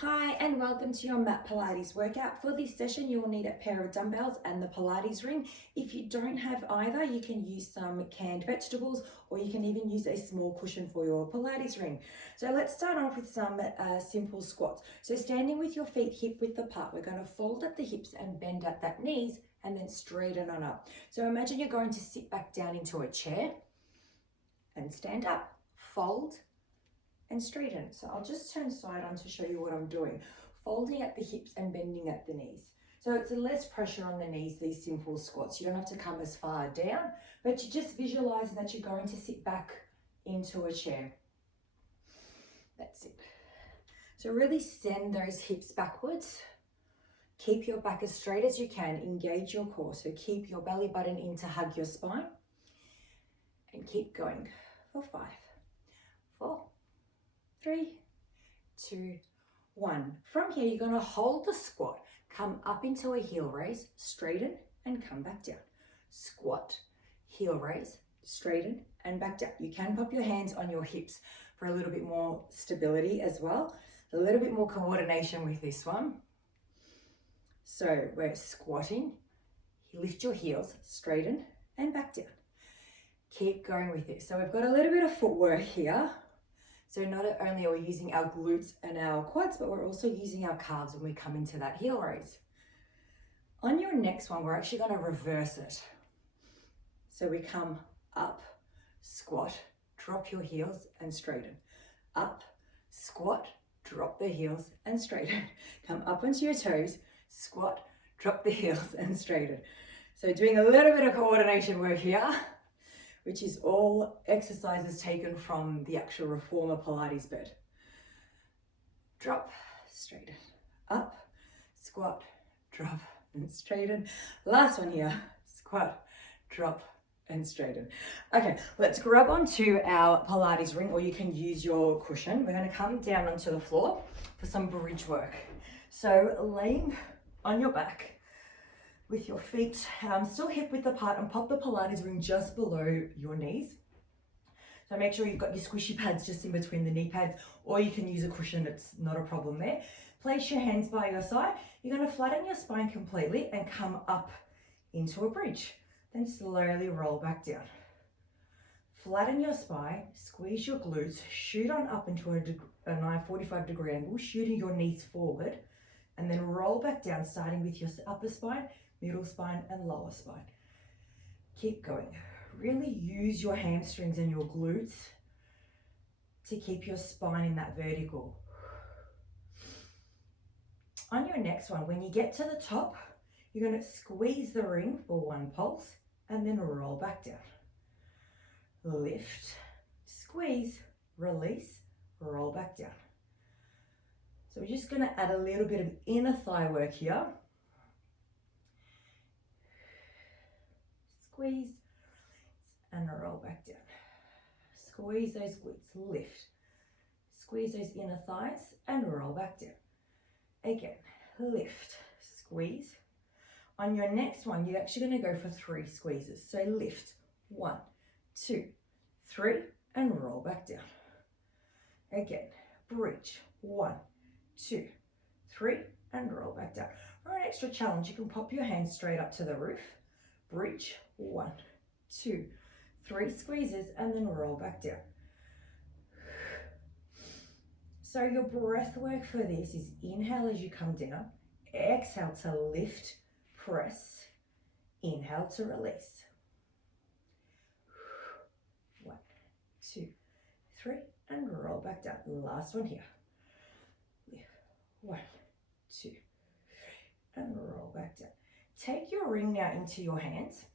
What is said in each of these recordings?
Hi and welcome to your mat Pilates workout. For this session you will need a pair of dumbbells and the Pilates ring. If you don't have either, you can use some canned vegetables or you can even use a small cushion for your Pilates ring. So let's start off with some simple squats. So standing with your feet hip width apart, we're going to fold at the hips and bend at that knees and then straighten on up. So imagine you're going to sit back down into a chair and stand up, fold, and straighten. So I'll just turn side on to show you what I'm doing. Folding at the hips and bending at the knees. So it's less pressure on the knees, these simple squats. You don't have to come as far down, but you just visualize that you're going to sit back into a chair. That's it. So really send those hips backwards. Keep your back as straight as you can. Engage your core. So keep your belly button in to hug your spine. And keep going for 5, 4, 3, 2, 1. From here, you're going to hold the squat, come up into a heel raise, straighten and come back down. Squat, heel raise, straighten and back down. You can pop your hands on your hips for a little bit more stability as well. A little bit more coordination with this one. So we're squatting, lift your heels, straighten and back down. Keep going with this. So we've got a little bit of footwork here. So not only are we using our glutes and our quads, but we're also using our calves when we come into that heel raise. On your next one, we're actually going to reverse it. So we come up, squat, drop your heels and straighten. Up, squat, drop the heels and straighten. Come up onto your toes, squat, drop the heels and straighten. So doing a little bit of coordination work here, which is all exercises taken from the actual reformer Pilates bed. Drop, straighten, up, squat, drop, and straighten. Last one here, squat, drop, and straighten. Okay, let's grab onto our Pilates ring, or you can use your cushion. We're gonna come down onto the floor for some bridge work. So laying on your back, with your feet still hip width apart, and pop the Pilates ring just below your knees. So make sure you've got your squishy pads just in between the knee pads, or you can use a cushion, it's not a problem there. Place your hands by your side. You're going to flatten your spine completely and come up into a bridge. Then slowly roll back down. Flatten your spine, squeeze your glutes, shoot on up into a 45-degree angle, shooting your knees forward, and then roll back down, starting with your upper spine, middle spine and lower spine. Keep going. Really use your hamstrings and your glutes to keep your spine in that vertical. On your next one, when you get to the top, you're going to squeeze the ring for 1 pulse and then roll back down. Lift, squeeze, release, roll back down. So we're just going to add a little bit of inner thigh work here. Squeeze and roll back down. Squeeze those glutes, lift. Squeeze those inner thighs and roll back down. Again, lift, squeeze. On your next one, you're actually going to go for 3 squeezes. So lift, 1, 2, 3, and roll back down. Again, bridge, 1, 2, 3, and roll back down. For an extra challenge, you can pop your hands straight up to the roof. Bridge, 1, 2, 3 squeezes, and then roll back down. So your breath work for this is inhale as you come down, exhale to lift, press, inhale to release. 1, 2, 3, and roll back down. Last one here. Lift, 1, 2, 3, and roll back down. Take your ring now into your hands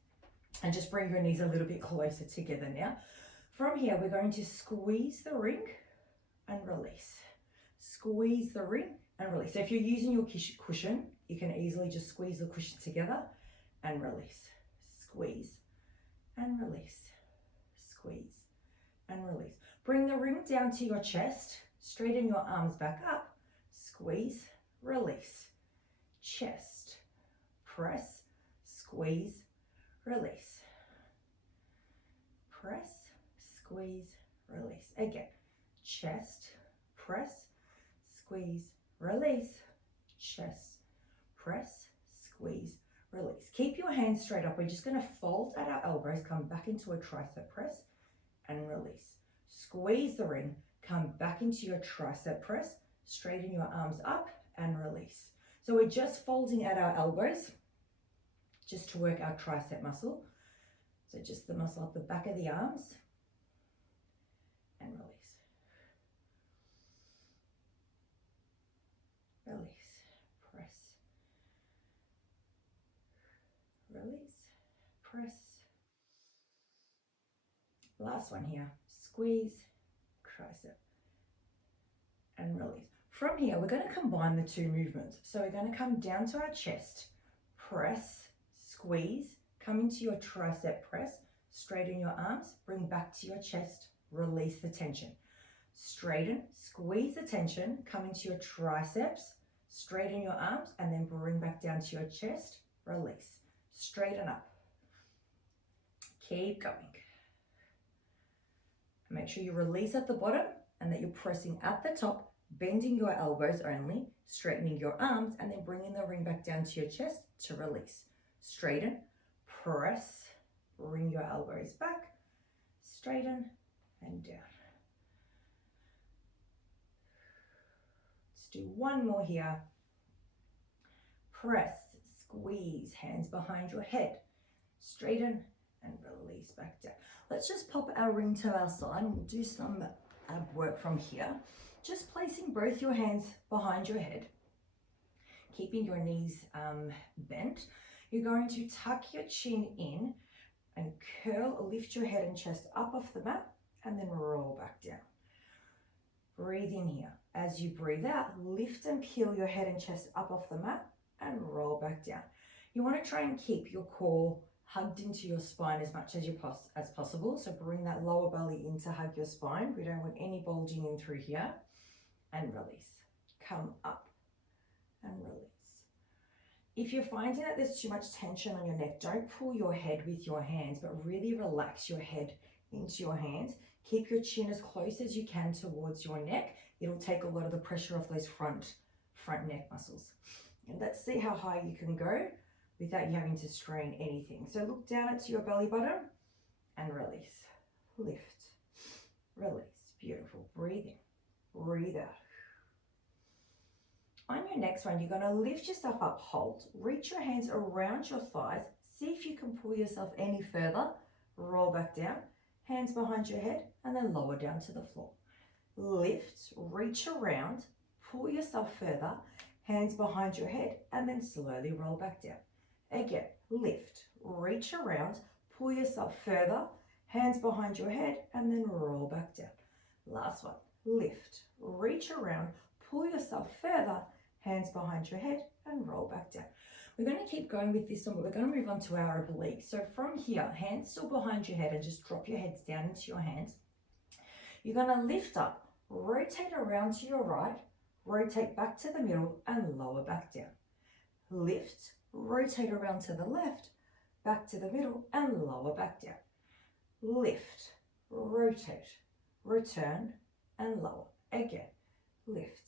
and just bring your knees a little bit closer together now. From here, we're going to squeeze the ring and release. Squeeze the ring and release. So if you're using your cushion, you can easily just squeeze the cushion together and release. Squeeze and release. Squeeze and release. Bring the ring down to your chest. Straighten your arms back up. Squeeze, release. Chest. Press, squeeze, release. Press, squeeze, release. Again, chest, press, squeeze, release, chest, press, squeeze, release. Keep your hands straight up. We're just going to fold at our elbows, come back into a tricep press and release. Squeeze the ring, come back into your tricep press, straighten your arms up and release. So we're just folding at our elbows just to work our tricep muscle. So just the muscle at the back of the arms and release. Release, press, release, press. Last one here, squeeze, tricep, and release. From here, we're going to combine the two movements. So we're going to come down to our chest, press, squeeze, come into your tricep press, straighten your arms, bring back to your chest, release the tension. Straighten, squeeze the tension, come into your triceps, straighten your arms, and then bring back down to your chest, release. Straighten up. Keep going. Make sure you release at the bottom and that you're pressing at the top, bending your elbows only, straightening your arms, and then bringing the ring back down to your chest to release. Straighten, press, bring your elbows back, straighten and down. Let's do one more here. Press, squeeze, hands behind your head, straighten and release back down. Let's just pop our ring to our side and we'll do some ab work from here. Just placing both your hands behind your head, keeping your knees bent. You're going to tuck your chin in and curl, lift your head and chest up off the mat and then roll back down. Breathe in here. As you breathe out, lift and peel your head and chest up off the mat and roll back down. You want to try and keep your core hugged into your spine as much as possible. So bring that lower belly in to hug your spine. We don't want any bulging in through here. And release. Come up and release. If you're finding that there's too much tension on your neck, don't pull your head with your hands, but really relax your head into your hands. Keep your chin as close as you can towards your neck. It'll take a lot of the pressure off those front neck muscles. And let's see how high you can go without you having to strain anything. So look down into your belly button and release. Lift, release. Beautiful. Breathe in, breathe out. On your next one, you're going to lift yourself up, hold, reach your hands around your thighs, see if you can pull yourself any further, roll back down, hands behind your head, and then lower down to the floor. Lift, reach around, pull yourself further, hands behind your head, and then slowly roll back down. Again, lift, reach around, pull yourself further, hands behind your head, and then roll back down. Last one, lift, reach around, pull yourself further, hands behind your head and roll back down. We're going to keep going with this one, but we're going to move on to our obliques. So from here, hands still behind your head and just drop your heads down into your hands. You're going to lift up, rotate around to your right, rotate back to the middle and lower back down. Lift, rotate around to the left, back to the middle and lower back down. Lift, rotate, return and lower. Again, lift.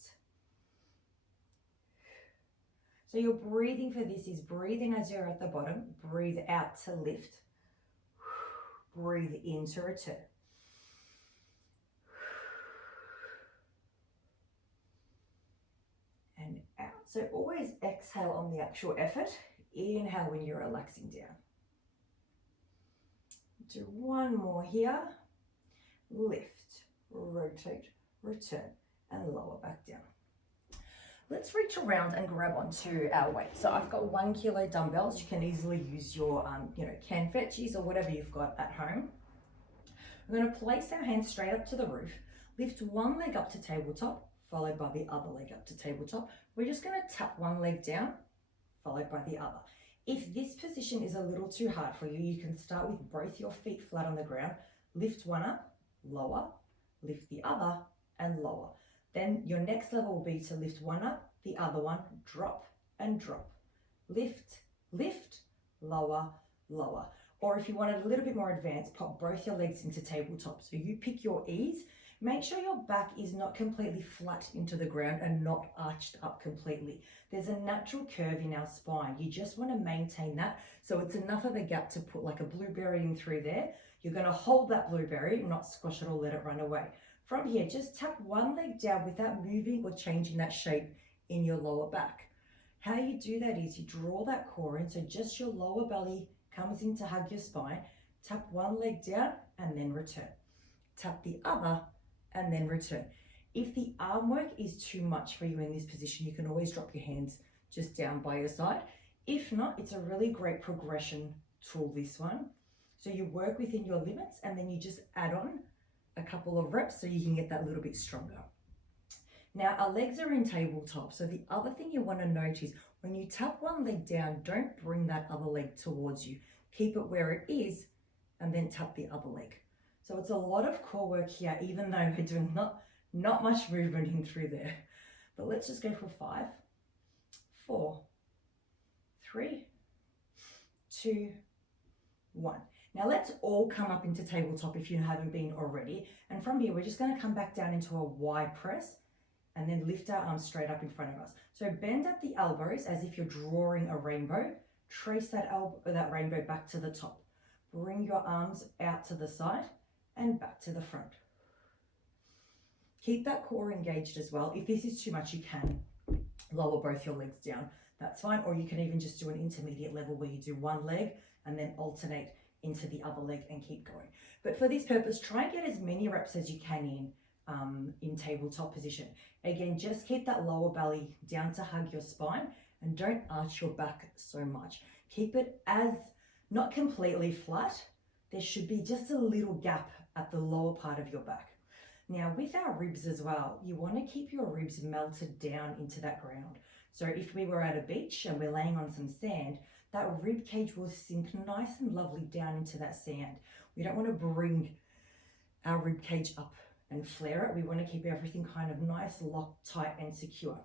So your breathing for this is breathe in as you're at the bottom, breathe out to lift, breathe in to return. And out. So always exhale on the actual effort, inhale when you're relaxing down. Do one more here, lift, rotate, return and lower back down. Let's reach around and grab onto our weight. So I've got 1 kilo dumbbells. You can easily use your, can veggies or whatever you've got at home. We're going to place our hands straight up to the roof, lift one leg up to tabletop, followed by the other leg up to tabletop. We're just going to tap one leg down, followed by the other. If this position is a little too hard for you, you can start with both your feet flat on the ground, lift one up, lower, lift the other and lower. Then your next level will be to lift one up, the other one, drop and drop. Lift, lift, lower, lower. Or if you want it a little bit more advanced, pop both your legs into tabletop. So you pick your ease. Make sure your back is not completely flat into the ground and not arched up completely. There's a natural curve in our spine. You just want to maintain that so it's enough of a gap to put like a blueberry in through there. You're going to hold that blueberry, not squash it or let it run away. From here, just tap one leg down without moving or changing that shape in your lower back. How you do that is you draw that core in, so just your lower belly comes in to hug your spine. Tap one leg down and then return. Tap the other and then return. If the arm work is too much for you in this position, you can always drop your hands just down by your side. If not, it's a really great progression tool, this one. So you work within your limits and then you just add on a couple of reps so you can get that little bit stronger. Now our legs are in tabletop, so the other thing you want to note is when you tap one leg down, don't bring that other leg towards you. Keep it where it is and then tap the other leg. So it's a lot of core work here, even though we're doing not much movement in through there. But let's just go for 5, 4, 3, 2, 1. Now let's all come up into tabletop if you haven't been already. And from here, we're just going to come back down into a Y press and then lift our arms straight up in front of us. So bend at the elbows as if you're drawing a rainbow. Trace that rainbow back to the top. Bring your arms out to the side and back to the front. Keep that core engaged as well. If this is too much, you can lower both your legs down. That's fine. Or you can even just do an intermediate level where you do one leg and then alternate into the other leg and keep going. But for this purpose, try and get as many reps as you can in tabletop position. Again, just keep that lower belly down to hug your spine and don't arch your back so much. Keep it as not completely flat. There should be just a little gap at the lower part of your back. Now with our ribs as well, you want to keep your ribs melted down into that ground. So if we were at a beach and we're laying on some sand, that rib cage will sink nice and lovely down into that sand. We don't want to bring our rib cage up and flare it. We want to keep everything kind of nice, locked, tight and secure.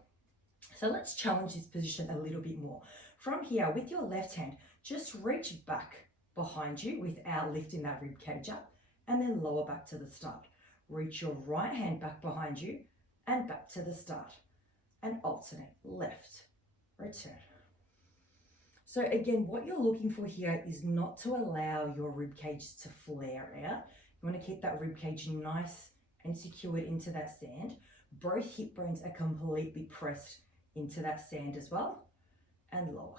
So let's challenge this position a little bit more. From here, with your left hand, just reach back behind you without lifting that rib cage up and then lower back to the start. Reach your right hand back behind you and back to the start and alternate left, return. So again, what you're looking for here is not to allow your rib cage to flare out. You want to keep that rib cage nice and secured into that sand. Both hip bones are completely pressed into that sand as well, and lower.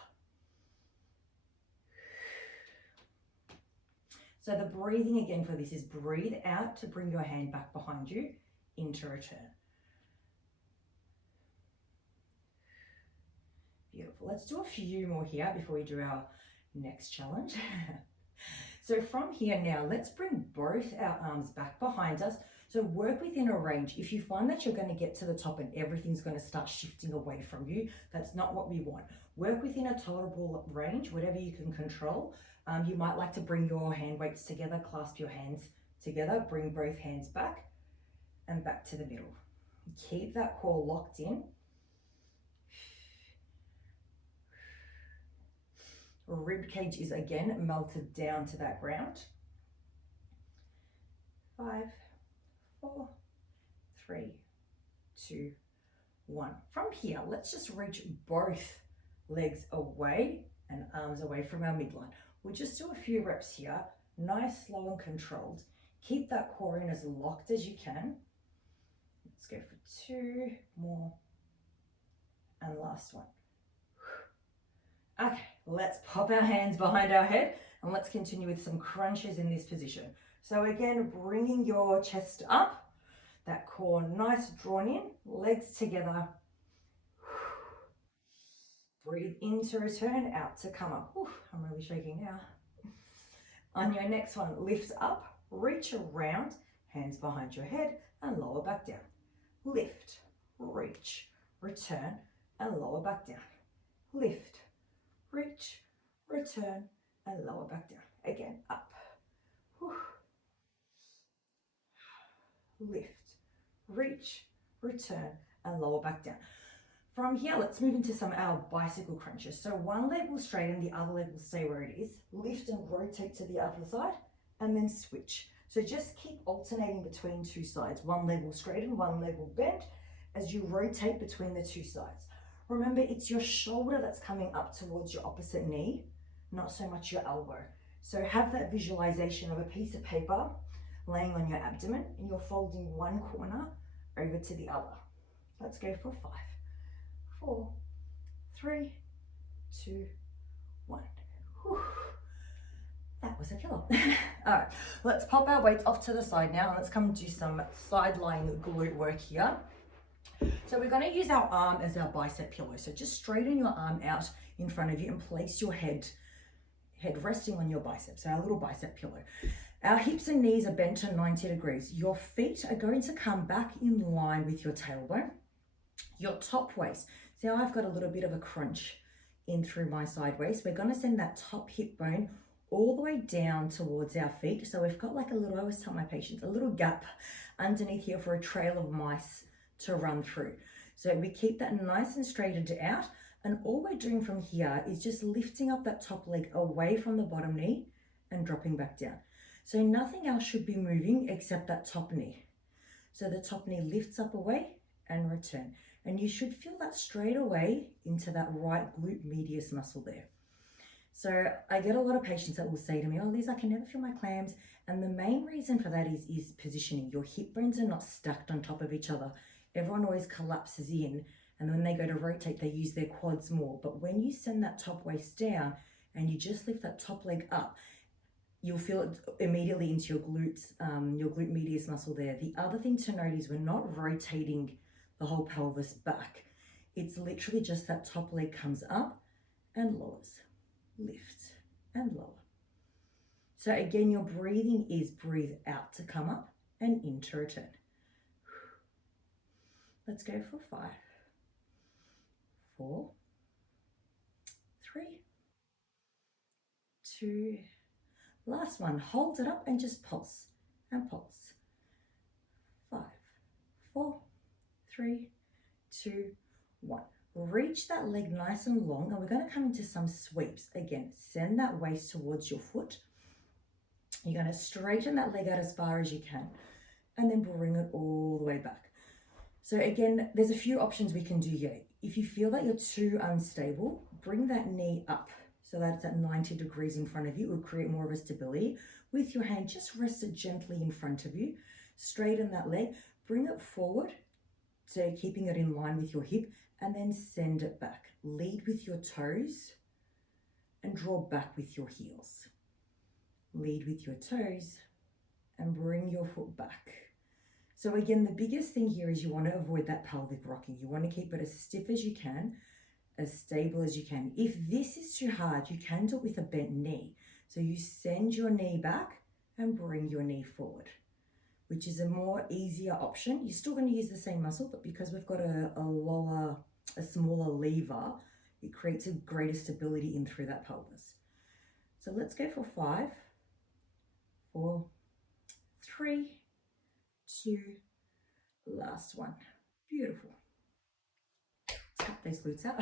So the breathing again for this is breathe out to bring your hand back behind you into return. Beautiful. Let's do a few more here before we do our next challenge. So from here now, let's bring both our arms back behind us. So work within a range. If you find that you're going to get to the top and everything's going to start shifting away from you, that's not what we want. Work within a tolerable range, whatever you can control. You might like to bring your hand weights together, clasp your hands together, bring both hands back and back to the middle. Keep that core locked in. Rib cage is again melted down to that ground. 5, 4, 3, 2, 1. From here, let's just reach both legs away and arms away from our midline. We'll just do a few reps here, nice, slow and controlled. Keep that core in as locked as you can. Let's go for 2 more and last one. Okay, let's pop our hands behind our head and let's continue with some crunches in this position. So again, bringing your chest up, that core nice drawn in, legs together. Breathe in to return, out to come up. I'm really shaking now. On your next one, lift up, reach around, hands behind your head and lower back down. Lift, reach, return and lower back down. Lift, reach, return and lower back down. Again, up. Lift, reach, return and lower back down. From here, let's move into our bicycle crunches. So one leg will straighten, the other leg will stay where it is. Lift and rotate to the other side and then switch. So just keep alternating between two sides. One leg will straighten, one leg will bend as you rotate between the two sides. Remember, it's your shoulder that's coming up towards your opposite knee, not so much your elbow. So have that visualization of a piece of paper laying on your abdomen and you're folding one corner over to the other. Let's go for 5, 4, 3, 2, 1. Whew. That was a killer. All right, let's pop our weights off to the side now and let's come do some sideline glute work here. So we're going to use our arm as our bicep pillow. So just straighten your arm out in front of you and place your head resting on your biceps, so our little bicep pillow. Our hips and knees are bent to 90 degrees. Your feet are going to come back in line with your tailbone. Your top waist. See how I've got a little bit of a crunch in through my side waist. We're going to send that top hip bone all the way down towards our feet. So we've got like a little, I always tell my patients, a little gap underneath here for a trail of mice to run through. So we keep that nice and straightened out. And all we're doing from here is just lifting up that top leg away from the bottom knee and dropping back down. So nothing else should be moving except that top knee. So the top knee lifts up away and return. And you should feel that straight away into that right glute medius muscle there. So I get a lot of patients that will say to me, oh Liz, I can never feel my clams. And the main reason for that is positioning. Your hip bones are not stacked on top of each other. Everyone always collapses in. And when they go to rotate, they use their quads more. But when you send that top waist down and you just lift that top leg up, you'll feel it immediately into your glutes, your glute medius muscle there. The other thing to note is we're not rotating the whole pelvis back. It's literally just that top leg comes up and lowers, lifts and lower. So again, your breathing is breathe out to come up and in to return. Let's go for 5, 4, 3, 2, last one. Hold it up and just pulse and pulse. 5, 4, 3, 2, 1. Reach that leg nice and long and we're going to come into some sweeps. Again, send that waist towards your foot. You're going to straighten that leg out as far as you can and then bring it all the way back. So again, there's a few options we can do here. If you feel that you're too unstable, bring that knee up so that it's at 90 degrees in front of you. It will create more of a stability. With your hand, just rest it gently in front of you. Straighten that leg, bring it forward, so keeping it in line with your hip, and then send it back. Lead with your toes and draw back with your heels. Lead with your toes and bring your foot back. So again, the biggest thing here is you want to avoid that pelvic rocking. You want to keep it as stiff as you can, as stable as you can. If this is too hard, you can do it with a bent knee. So you send your knee back and bring your knee forward, which is a more easier option. You're still going to use the same muscle, but because we've got a smaller lever, it creates a greater stability in through that pelvis. So let's go for 5, 4, 3, 2, last one. Beautiful. Tap those glutes out.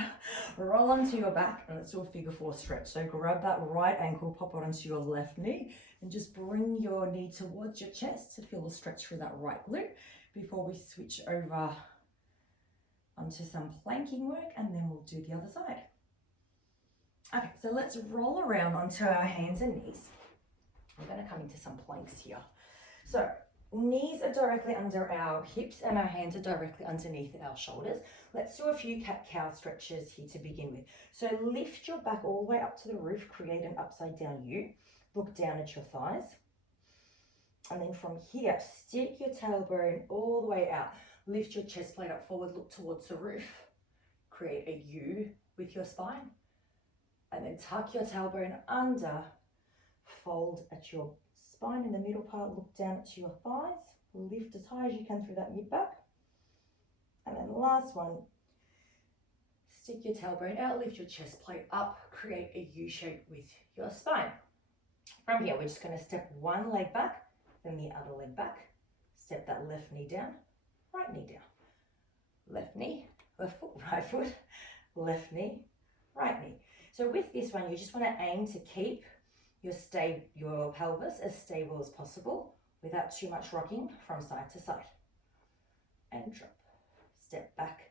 Roll onto your back and let's do a figure 4 stretch. So grab that right ankle, pop it onto your left knee and just bring your knee towards your chest to feel a stretch through that right glute before we switch over onto some planking work and then we'll do the other side. Okay, so let's roll around onto our hands and knees. We're going to come into some planks here. So knees are directly under our hips and our hands are directly underneath our shoulders. Let's do a few cat-cow stretches here to begin with. So lift your back all the way up to the roof, create an upside down U. Look down at your thighs. And then from here, stick your tailbone all the way out. Lift your chest plate up forward, look towards the roof. Create a U with your spine. And then tuck your tailbone under. Fold at your spine in the middle part, look down to your thighs, lift as high as you can through that mid back. And then the last one, stick your tailbone out, lift your chest plate up, create a U shape with your spine. From here, we're just going to step one leg back, then the other leg back, step that left knee down, right knee down, left knee, left foot, right foot, left knee, right knee. So with this one, you just want to aim to keep your pelvis as stable as possible without too much rocking from side to side. And drop. Step back,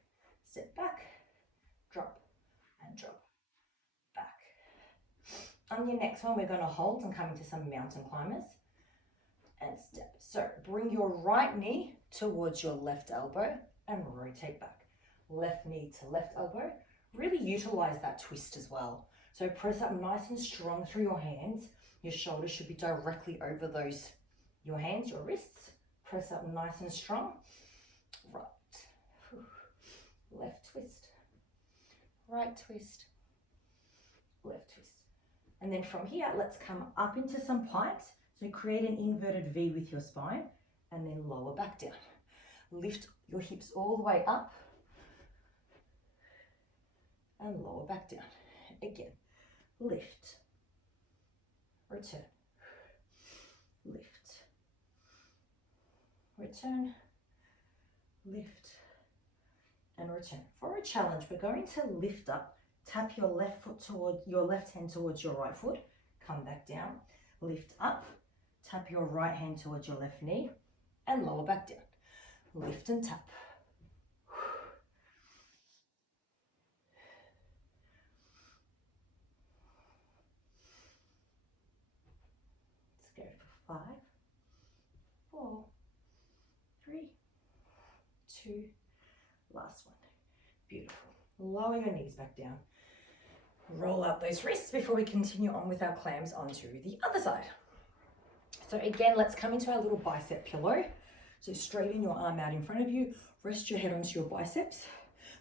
drop, and drop. Back. On your next one, we're going to hold and come into some mountain climbers. And step. So bring your right knee towards your left elbow and rotate back. Left knee to left elbow. Really utilize that twist as well. So press up nice and strong through your hands. Your shoulders should be directly over those, your hands, your wrists. Press up nice and strong. Right. Left twist. Right twist. Left twist. And then from here, let's come up into some planks. So create an inverted V with your spine and then lower back down. Lift your hips all the way up and lower back down. Again, lift, return, lift, return, lift, and return. For a challenge, we're going to lift up, tap your left foot toward your left hand towards your right foot, come back down, lift up, tap your right hand towards your left knee, and lower back down. Lift and tap. Let's go for 5, 4, 3, 2, last one. Beautiful. Lower your knees back down. Roll out those wrists before we continue on with our clams onto the other side. So again, let's come into our little bicep pillow. So straighten your arm out in front of you, rest your head onto your biceps.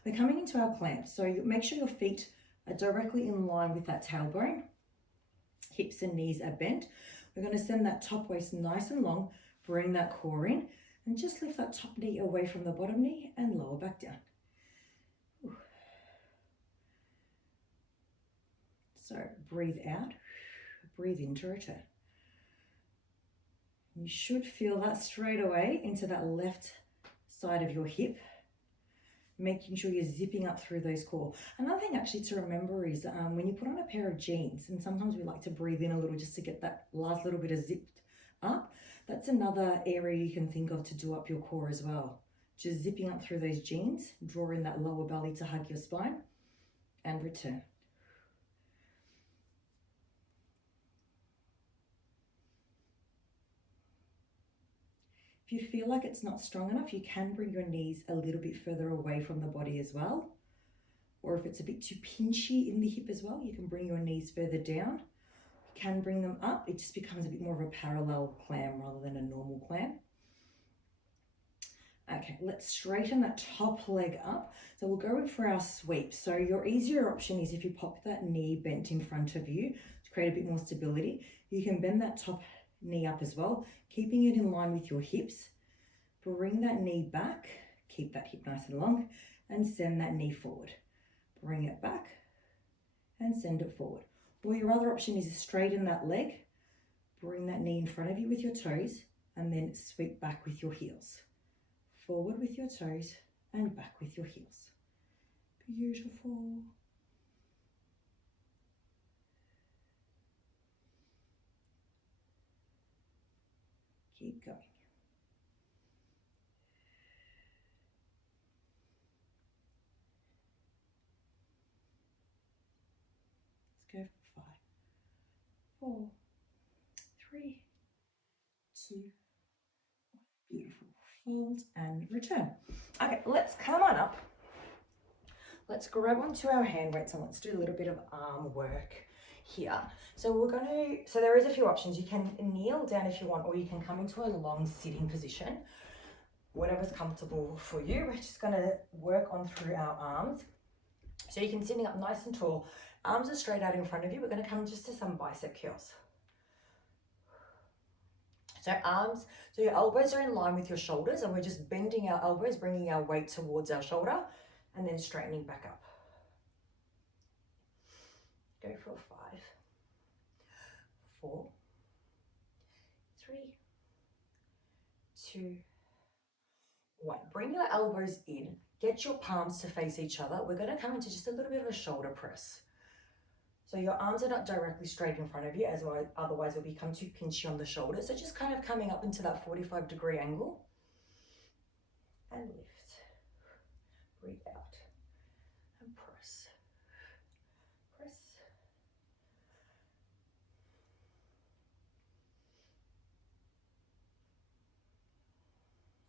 We're coming into our clamps. So you make sure your feet are directly in line with that tailbone. Hips and knees are bent. We're going to send that top waist nice and long, bring that core in, and just lift that top knee away from the bottom knee and lower back down. So breathe out, breathe in to return. You should feel that straight away into that left side of your hip, making sure you're zipping up through those core. Another thing actually to remember is when you put on a pair of jeans, and sometimes we like to breathe in a little just to get that last little bit of zipped up, that's another area you can think of to do up your core as well. Just zipping up through those jeans, draw in that lower belly to hug your spine, and return. If you feel like it's not strong enough, you can bring your knees a little bit further away from the body as well. Or if it's a bit too pinchy in the hip as well, you can bring your knees further down. You can bring them up. It just becomes a bit more of a parallel clam rather than a normal clam. Okay, let's straighten that top leg up. So we'll go in for our sweep. So your easier option is if you pop that knee bent in front of you to create a bit more stability, you can bend that top knee up as well, keeping it in line with your hips. Bring that knee back, keep that hip nice and long, and send that knee forward. Bring it back and send it forward. Or your other option is to straighten that leg, bring that knee in front of you with your toes, and then sweep back with your heels. Forward with your toes and back with your heels. Beautiful. Keep going. Let's go for 5, 4, 3, 2, 1. Beautiful. Fold and return. Okay, let's come on up. Let's grab onto our hand weights and let's do a little bit of arm work here. So there is a few options. You can kneel down if you want, or you can come into a long sitting position. Whatever's comfortable for you. We're just gonna work on through our arms. So you can sitting up nice and tall. Arms are straight out in front of you. We're gonna come just to some bicep curls. So your elbows are in line with your shoulders, and we're just bending our elbows, bringing our weight towards our shoulder, and then straightening back up. Go for 5, 4, 3, 2, 1. Bring your elbows in, get your palms to face each other. We're going to come into just a little bit of a shoulder press. So your arms are not directly straight in front of you, as well, otherwise it'll become too pinchy on the shoulders. So just kind of coming up into that 45-degree angle. And lift. Breathe out. And press. Press.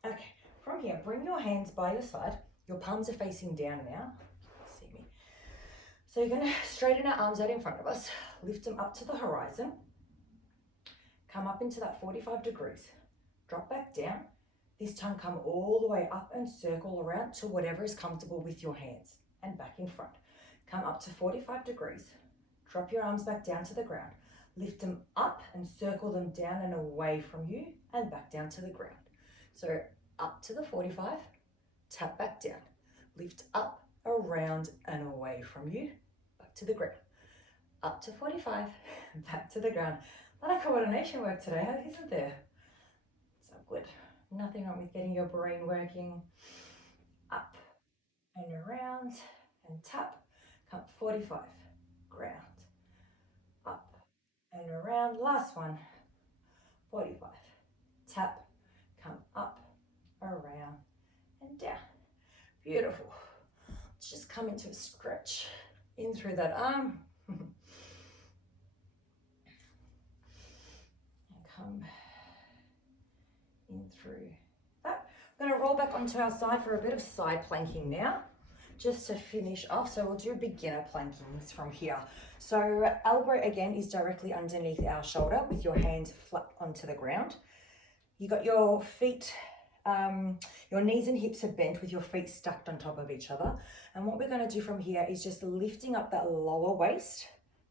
Okay, from here, bring your hands by your side. Your palms are facing down now. See me. So you're going to straighten our arms out in front of us. Lift them up to the horizon. Come up into that 45 degrees. Drop back down. This time come all the way up and circle around to whatever is comfortable with your hands and back in front. Come up to 45 degrees. Drop your arms back down to the ground. Lift them up and circle them down and away from you and back down to the ground. So up to the 45, tap back down. Lift up, around and away from you, back to the ground. Up to 45, back to the ground. A lot of coordination work today, isn't there? So good. Nothing wrong with getting your brain working. Up and around and tap. Come 45, ground. Up and around. Last one. 45. Tap. Come up, around and down. Beautiful. Let's just come into a stretch in through that arm. And come in through that. We're going to roll back onto our side for a bit of side planking now, just to finish off. So we'll do beginner plankings from here. So elbow again is directly underneath our shoulder with your hands flat onto the ground. You got your feet, your knees and hips are bent with your feet stacked on top of each other. And what we're going to do from here is just lifting up that lower waist,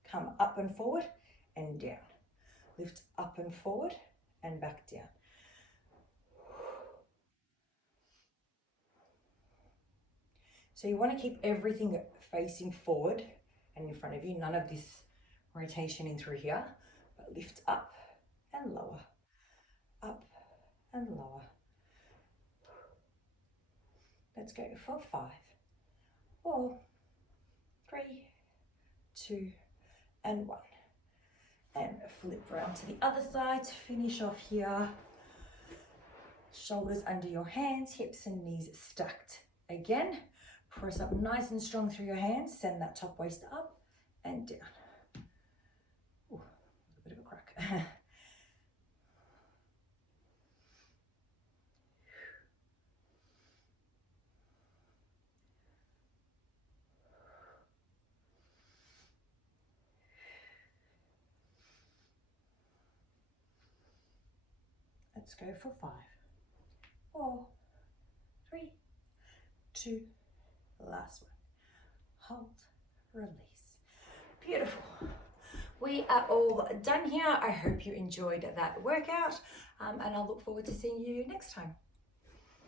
come up and forward and down. Lift up and forward and back down. So you want to keep everything facing forward and in front of you. None of this rotation in through here, but lift up and lower, up and lower. Let's go for 5, 4, 3, 2, and 1. And flip around to the other side to finish off here. Shoulders under your hands, hips and knees stacked. Again, press up nice and strong through your hands. Send that top waist up and down. Ooh, a bit of a crack. Let's go for 5, 4, 3, 2, last one. Hold, release. Beautiful. We are all done here. I hope you enjoyed that workout, and I'll look forward to seeing you next time.